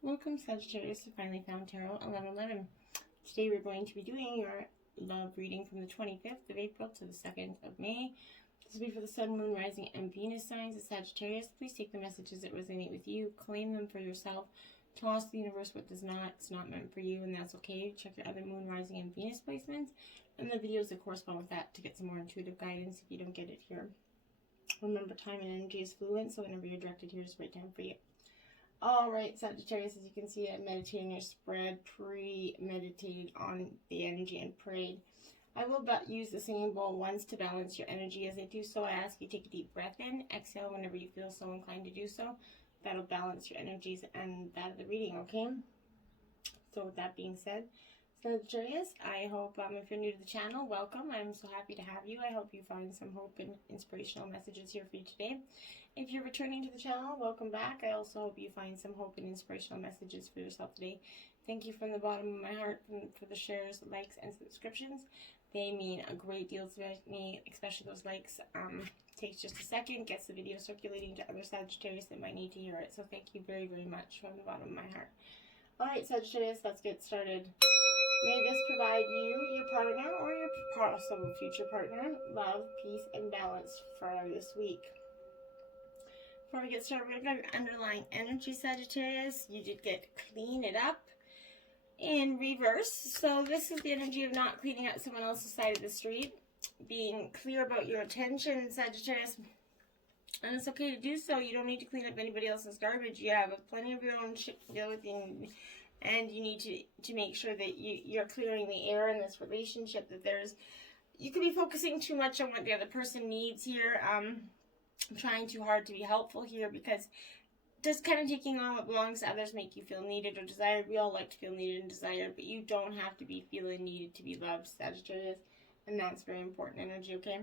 Welcome, Sagittarius, to Finally Found Tarot 1111. Today we're going to be doing your love reading from the 25th of April to the 2nd of May. This will be for the Sun, Moon, Rising, and Venus signs of Sagittarius. Please take the messages that resonate with you, claim them for yourself, toss the universe what does not. It's not meant for you, and that's okay. Check your other Moon, Rising, and Venus placements, and the videos that correspond with that to get some more intuitive guidance if you don't get it here. Remember, time and energy is fluent, so whenever you're directed here is the right time for you. Alright, Sagittarius, as you can see, I'm meditating your spread, pre-meditated on the energy and prayed. I will use the singing bowl once to balance your energy. As I do so, I ask you take a deep breath in, exhale whenever you feel so inclined to do so. That'll balance your energies and that of the reading, okay? So with that being said, Sagittarius, I hope if you're new to the channel, welcome. I'm so happy to have you. I hope you find some hope and inspirational messages here for you today. If you're returning to the channel, welcome back. I also hope you find some hope and inspirational messages for yourself today. Thank you from the bottom of my heart for the shares, likes, and subscriptions. They mean a great deal to me, especially those likes. Takes just a second, gets the video circulating to other Sagittarius that might need to hear it. So thank you very, very much from the bottom of my heart. Alright, Sagittarius, let's get started. May this provide you, your partner, or your possible future partner, love, peace, and balance for this week. Before we get started, we're going to go your underlying energy, Sagittarius. You did get clean it up in reverse. So this is the energy of not cleaning up someone else's side of the street. Being clear about your intention, Sagittarius. And it's okay to do so. You don't need to clean up anybody else's garbage. You have plenty of your own shit to deal with, and you need to make sure that you're clearing the air in this relationship. That you could be focusing too much on what the other person needs here. I'm trying too hard to be helpful here because just kind of taking on what belongs to others make you feel needed or desired. We all like to feel needed and desired, but you don't have to be feeling needed to be loved, Sagittarius. And that's very important energy, okay?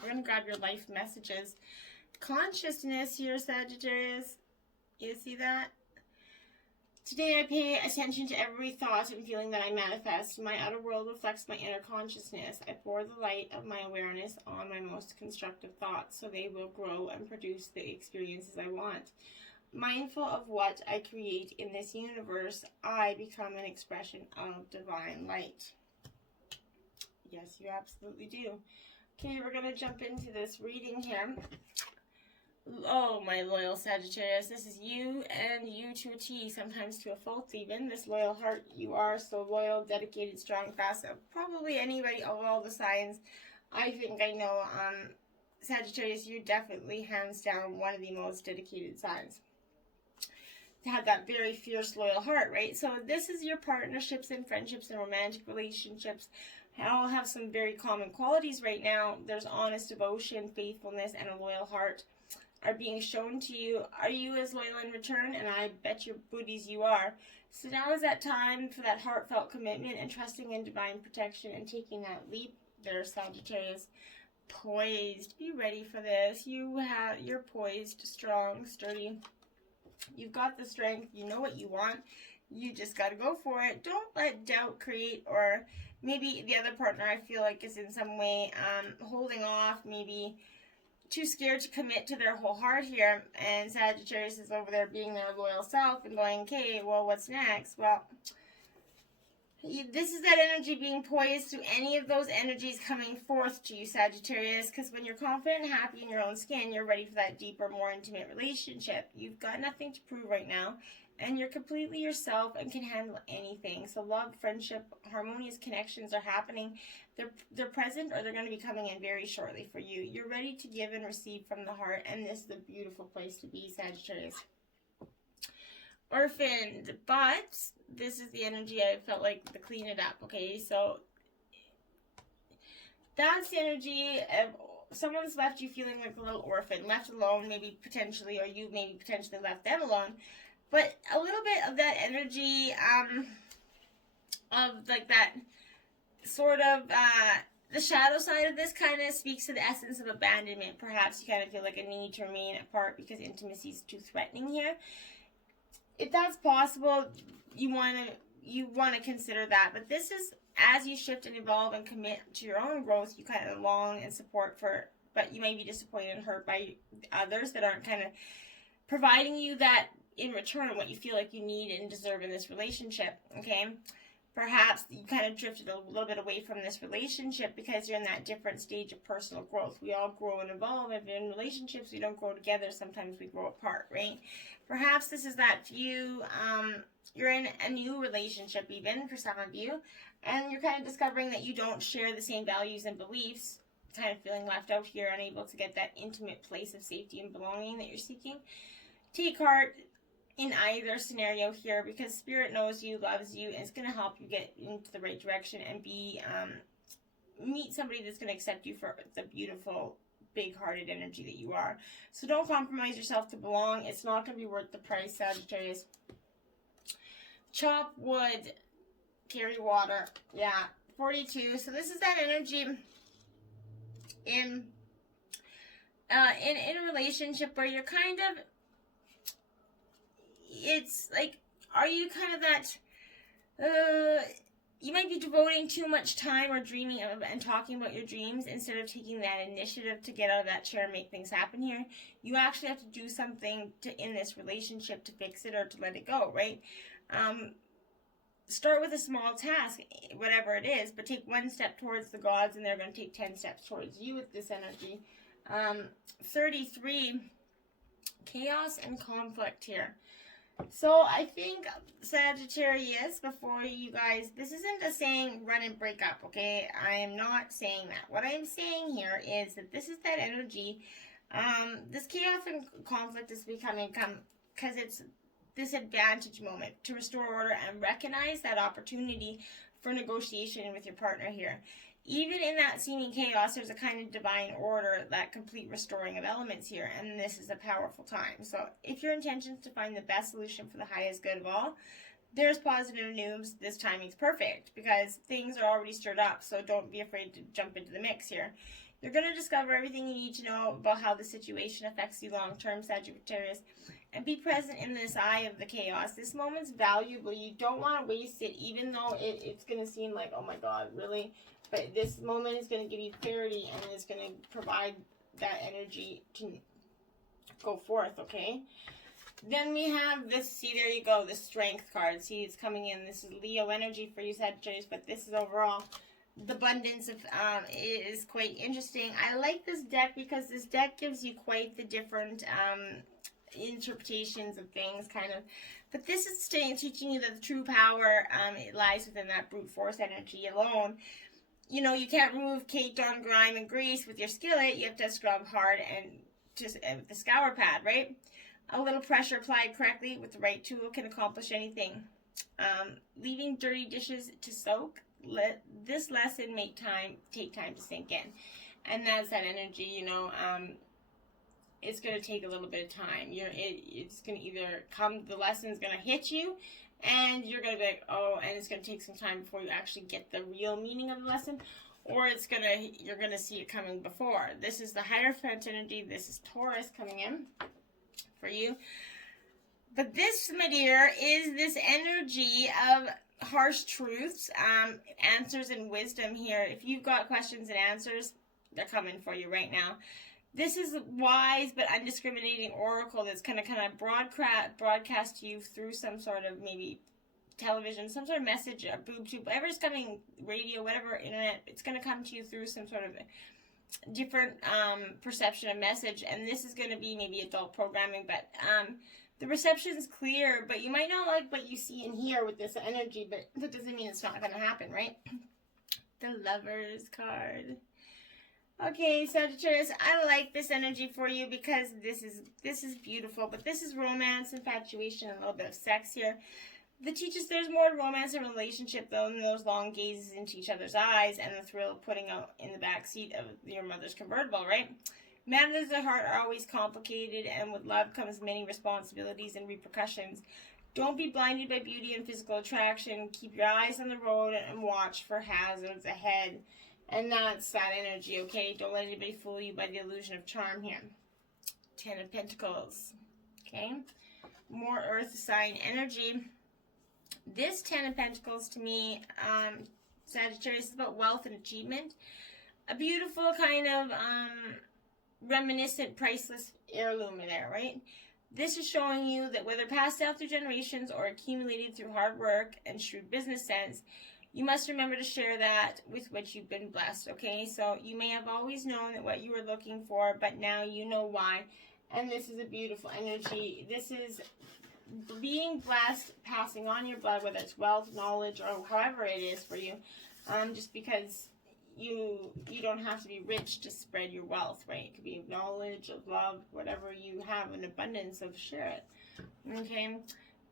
We're going to grab your life messages. Consciousness here, Sagittarius. You see that? Today I pay attention to every thought and feeling that I manifest. My outer world reflects my inner consciousness. I pour the light of my awareness on my most constructive thoughts so they will grow and produce the experiences I want. Mindful of what I create in this universe, I become an expression of divine light. Yes, you absolutely do. Okay, we're going to jump into this reading here. Oh, my loyal Sagittarius, this is you and you to a T, sometimes to a fault even. This loyal heart, you are so loyal, dedicated, strong, fast. Probably anybody of all the signs I think I know. Sagittarius, you're definitely hands down one of the most dedicated signs. To have that very fierce, loyal heart, right? So this is your partnerships and friendships and romantic relationships. All have some very common qualities right now. There's honest devotion, faithfulness, and a loyal heart are being shown to you. Are you as loyal in return? And I bet your booties you are. So now is that time for that heartfelt commitment and trusting in divine protection and taking that leap there, Sagittarius. Poised. Be ready for this. You're poised, strong, sturdy. You've got the strength. You know what you want. You just got to go for it. Don't let doubt create, or maybe the other partner I feel like is in some way holding off, maybe too scared to commit to their whole heart here, and Sagittarius is over there being their loyal self and going, okay, well, what's next? Well, this is that energy being poised to any of those energies coming forth to you, Sagittarius, because when you're confident and happy in your own skin, you're ready for that deeper, more intimate relationship. You've got nothing to prove right now, and you're completely yourself and can handle anything. So love, friendship, harmonious connections are happening. They're present, or they're going to be coming in very shortly for you. You're ready to give and receive from the heart, and this is a beautiful place to be, Sagittarius. Orphaned, but this is the energy I felt like to clean it up, okay? So that's the energy of someone's left you feeling like a little orphan, left alone maybe potentially, or you maybe potentially left them alone. But a little bit of that energy of like that sort of the shadow side of this kind of speaks to the essence of abandonment. Perhaps you kind of feel like a need to remain apart because intimacy is too threatening here. If that's possible, you want to consider that. But this is as you shift and evolve and commit to your own growth, you kind of long and support for, but you may be disappointed and hurt by others that aren't kind of providing you that in return what you feel like you need and deserve in this relationship, okay? Perhaps you kind of drifted a little bit away from this relationship because you're in that different stage of personal growth. We all grow and evolve. If in relationships, we don't grow together. Sometimes we grow apart, right? Perhaps this is that view. You're in a new relationship even for some of you, and you're kind of discovering that you don't share the same values and beliefs, kind of feeling left out here, unable to get that intimate place of safety and belonging that you're seeking. Take heart in either scenario here, because Spirit knows you, loves you, and it's going to help you get into the right direction and meet somebody that's going to accept you for the beautiful, big-hearted energy that you are. So don't compromise yourself to belong. It's not going to be worth the price, Sagittarius. Chop wood, carry water. Yeah, 42. So this is that energy in a relationship where you're kind of, it's like, are you kind of that, you might be devoting too much time or dreaming of and talking about your dreams instead of taking that initiative to get out of that chair and make things happen here. You actually have to do something in this relationship to fix it or to let it go, right? Start with a small task, whatever it is, but take one step towards the gods and they're going to take 10 steps towards you with this energy. 33, chaos and conflict here. So I think, Sagittarius, before you guys, this isn't a saying run and break up, okay? I am not saying that. What I'm saying here is that this is that energy. This chaos and conflict is becoming, because it's this advantage moment to restore order and recognize that opportunity for negotiation with your partner here. Even in that seeming chaos, there's a kind of divine order, that complete restoring of elements here, and this is a powerful time. So if your intention is to find the best solution for the highest good of all, there's positive news. This timing's perfect because things are already stirred up, so don't be afraid to jump into the mix here. You're going to discover everything you need to know about how the situation affects you long-term, Sagittarius, and be present in this eye of the chaos. This moment's valuable. You don't want to waste it, even though it's going to seem like, oh my God, really? But this moment is going to give you clarity and it's going to provide that energy to go forth, okay? Then we have this, see, there you go, the Strength card. See, it's coming in. This is Leo energy for you, Sagittarius, but this is overall. The abundance of is quite interesting. I like this deck because this deck gives you quite the different interpretations of things, kind of. But this is teaching you that the true power it lies within that brute force energy alone. You know, you can't remove caked on grime and grease with your skillet. You have to scrub hard and just with the scour pad, right? A little pressure applied correctly with the right tool can accomplish anything. Leaving dirty dishes to soak. Let this lesson take time to sink in. And that's that energy, you know, it's going to take a little bit of time. It's going to either come, the lesson's going to hit you, and you're going to be like, oh, and it's going to take some time before you actually get the real meaning of the lesson, or you're going to see it coming before. This is the Hierophant energy. This is Taurus coming in for you. But this, my dear, is this energy of harsh truths, answers and wisdom here. If you've got questions and answers, they're coming for you right now. This is wise but undiscriminating oracle that's going to kind of broadcast to you through some sort of maybe television, some sort of message, a boob tube, whatever's coming, radio, whatever, internet, it's going to come to you through some sort of different perception of message. And this is going to be maybe adult programming, but the reception is clear, but you might not like what you see and hear with this energy, but that doesn't mean it's not going to happen, right? The Lovers card. Okay, Sagittarius, I like this energy for you because this is beautiful, but this is romance, infatuation, and a little bit of sex here. That teaches there's more romance in a relationship, though, than those long gazes into each other's eyes and the thrill of putting out in the back seat of your mother's convertible, right? Matters of the heart are always complicated, and with love comes many responsibilities and repercussions. Don't be blinded by beauty and physical attraction. Keep your eyes on the road and watch for hazards ahead. And that's that energy, okay? Don't let anybody fool you by the illusion of charm here. 10 of Pentacles, okay? More earth sign energy. This 10 of Pentacles to me, Sagittarius, is about wealth and achievement. A beautiful kind of reminiscent, priceless heirloom in there, right? This is showing you that whether passed down through generations or accumulated through hard work and shrewd business sense, you must remember to share that with which you've been blessed, okay? So you may have always known that what you were looking for, but now you know why. And this is a beautiful energy. This is being blessed, passing on your blood, whether it's wealth, knowledge, or however it is for you. Just because you don't have to be rich to spread your wealth, right? It could be knowledge, of love, whatever you have an abundance of, share it. Okay?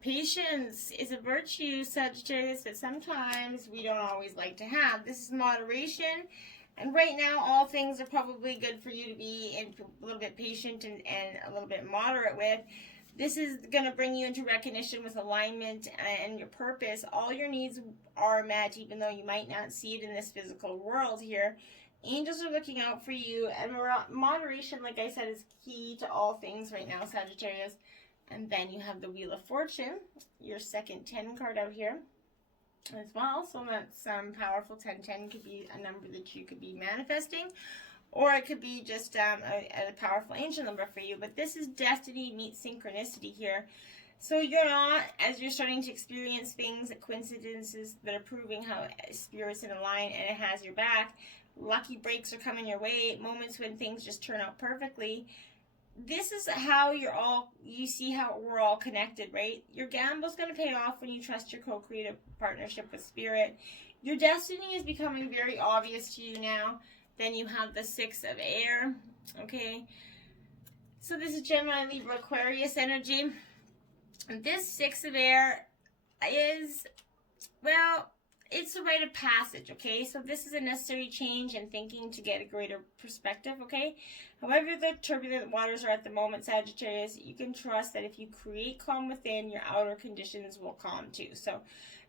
Patience is a virtue, Sagittarius, that sometimes we don't always like to have. This is moderation. And right now, all things are probably good for you to be a little bit patient and a little bit moderate with. This is going to bring you into recognition with alignment and your purpose. All your needs are met, even though you might not see it in this physical world here. Angels are looking out for you, and moderation, like I said, is key to all things right now, Sagittarius. And then you have the Wheel of Fortune, your second 10 card out here as well. So that's powerful. 1010 could be a number that you could be manifesting, or it could be just a powerful angel number for you. But this is destiny meets synchronicity here. So you're not, as you're starting to experience things, coincidences that are proving how spirit's in a line and it has your back. Lucky breaks are coming your way, moments when things just turn out perfectly. This is how you see how we're all connected, right? Your gamble's going to pay off when you trust your co-creative partnership with spirit. Your destiny is becoming very obvious to you now. Then you have the 6 of air, okay? So this is Gemini, Libra, Aquarius energy. And this 6 of air is, well, it's a rite of passage, okay? So this is a necessary change in thinking to get a greater perspective, okay? However the turbulent waters are at the moment, Sagittarius, you can trust that if you create calm within, your outer conditions will calm too. So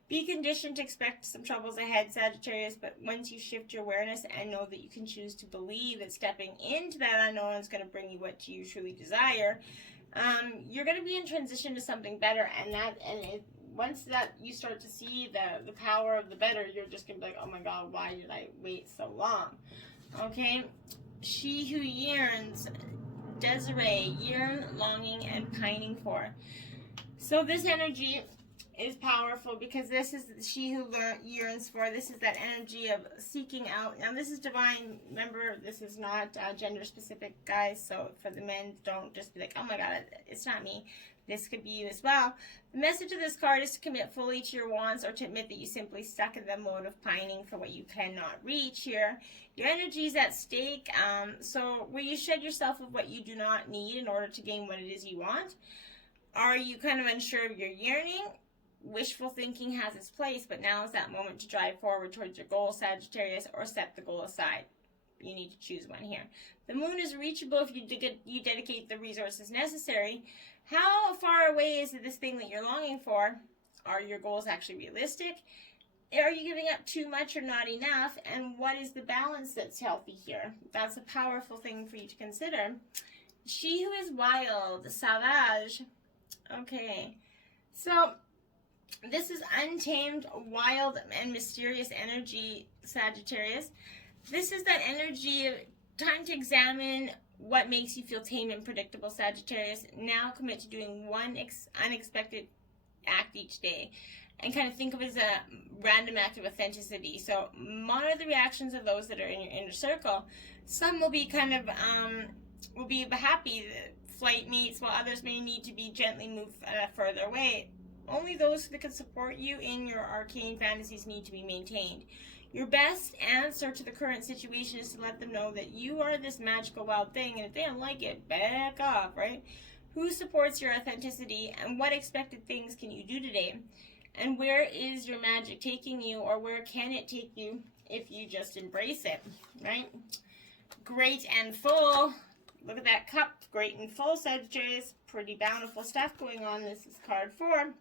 be conditioned to expect some troubles ahead, Sagittarius, but once you shift your awareness and know that you can choose to believe that stepping into that unknown is going to bring you what you truly desire, you're going to be in transition to something better, once that you start to see the power of the better, you're just going to be like, oh my God, why did I wait so long? Okay? She who yearns, Desiree, yearn, longing, and pining for. So this energy is powerful because this is she who yearns for. This is that energy of seeking out. Now this is divine. Remember, this is not gender specific, guys. So for the men, don't just be like, oh my God, it's not me. This could be you as well. The message of this card is to commit fully to your wants, or to admit that you simply stuck in the mode of pining for what you cannot reach here. Your energy is at stake. So will you shed yourself of what you do not need in order to gain what it is you want? Are you kind of unsure of your yearning? Wishful thinking has its place, but now is that moment to drive forward towards your goal, Sagittarius, or set the goal aside. You need to choose one here. The moon is reachable if you dedicate the resources necessary. How far away is this thing that you're longing for? Are your goals actually realistic? Are you giving up too much or not enough? And what is the balance that's healthy here? That's a powerful thing for you to consider. She who is wild, Savage. Okay, so this is untamed, wild, and mysterious energy, Sagittarius. This is that energy of time to examine what makes you feel tame and predictable, Sagittarius. Now commit to doing one unexpected act each day, and kind of think of it as a random act of authenticity. So monitor the reactions of those that are in your inner circle. Some will be kind of will be happy flight meets, while others may need to be gently moved further away. Only those that can support you in your arcane fantasies need to be maintained. Your best answer to the current situation is to let them know that you are this magical wild thing, and if they don't like it, back off, right? Who supports your authenticity, and what expected things can you do today? And where is your magic taking you, or where can it take you if you just embrace it, right? Great and full. Look at that cup. Great and full, Sagittarius. Pretty bountiful stuff going on. This is card 4.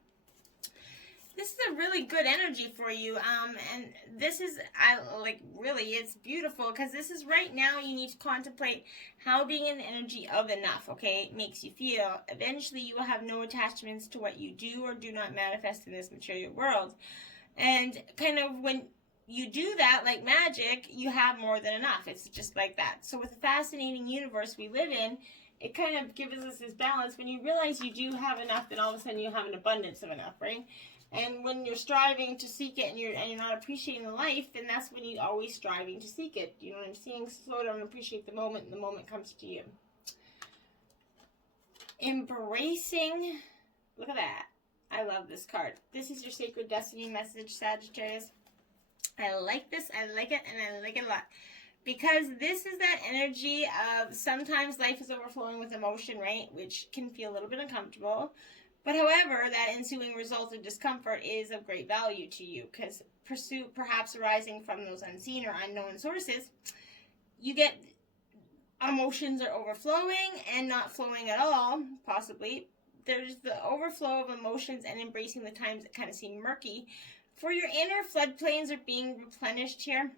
This is a really good energy for you, and this is, really, it's beautiful, because this is right now you need to contemplate how being in the energy of enough, okay, makes you feel. Eventually, you will have no attachments to what you do or do not manifest in this material world, and kind of when you do that, like magic, you have more than enough. It's just like that. So with the fascinating universe we live in, it kind of gives us this balance. When you realize you do have enough, then all of a sudden you have an abundance of enough, right? And when you're striving to seek it and you're not appreciating the life, then that's when you're always striving to seek it. You know what I'm saying? Slow down and appreciate the moment, and the moment comes to you. Embracing. Look at that. I love this card. This is your sacred destiny message, Sagittarius. I like this. I like it, and I like it a lot. Because this is that energy of sometimes life is overflowing with emotion, right? Which can feel a little bit uncomfortable. But however, that ensuing result of discomfort is of great value to you, because pursuit perhaps arising from those unseen or unknown sources, you get emotions are overflowing and not flowing at all, possibly. There's the overflow of emotions and embracing the times that kind of seem murky. For your inner floodplains are being replenished here.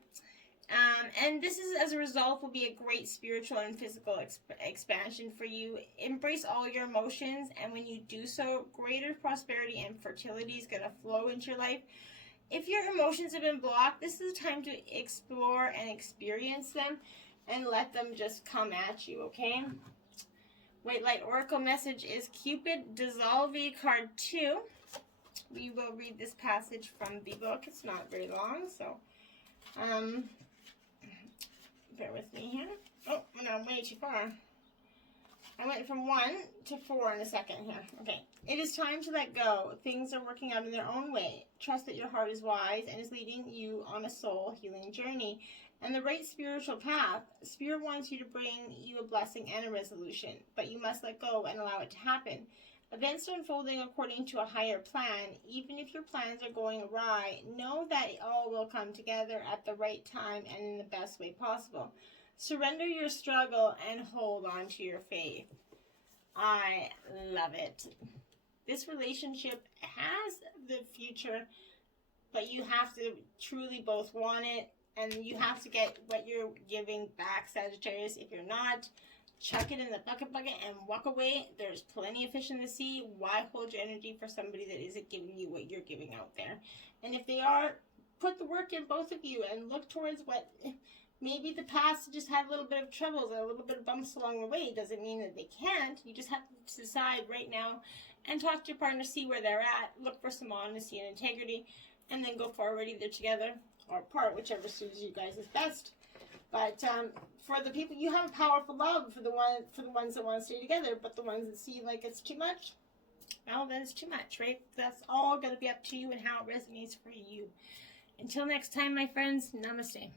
And this is, as a result, will be a great spiritual and physical expansion for you. Embrace all your emotions, and when you do so, greater prosperity and fertility is going to flow into your life. If your emotions have been blocked, this is a time to explore and experience them and let them just come at you, okay? White Light Oracle message is Cupid Dissolve, card 2. We will read this passage from the book. It's not very long, so bear with me here. Oh, no, I'm way too far. I went from 1 to 4 in a second here. Okay. It is time to let go. Things are working out in their own way. Trust that your heart is wise and is leading you on a soul healing journey and the right spiritual path. Spirit wants you to bring you a blessing and a resolution, but you must let go and allow it to happen. Events are unfolding according to a higher plan. Even if your plans are going awry, know that it all will come together at the right time and in the best way possible. Surrender your struggle and hold on to your faith. I love it. This relationship has the future, but you have to truly both want it, and you have to get what you're giving back, Sagittarius. If you're not, chuck it in the bucket and walk away. There's plenty of fish in the sea. Why hold your energy for somebody that isn't giving you what you're giving out there? And if they are, put the work in, both of you, and look towards what maybe the past just had a little bit of troubles and a little bit of bumps along the way. Doesn't mean that they can't. You just have to decide right now and talk to your partner, see where they're at, look for some honesty and integrity, and then go forward either together or apart, whichever suits you guys is best. But for the people, you have a powerful love for the ones that want to stay together, but the ones that see like it's too much, well, then it's too much, right? That's all going to be up to you and how it resonates for you. Until next time, my friends, namaste.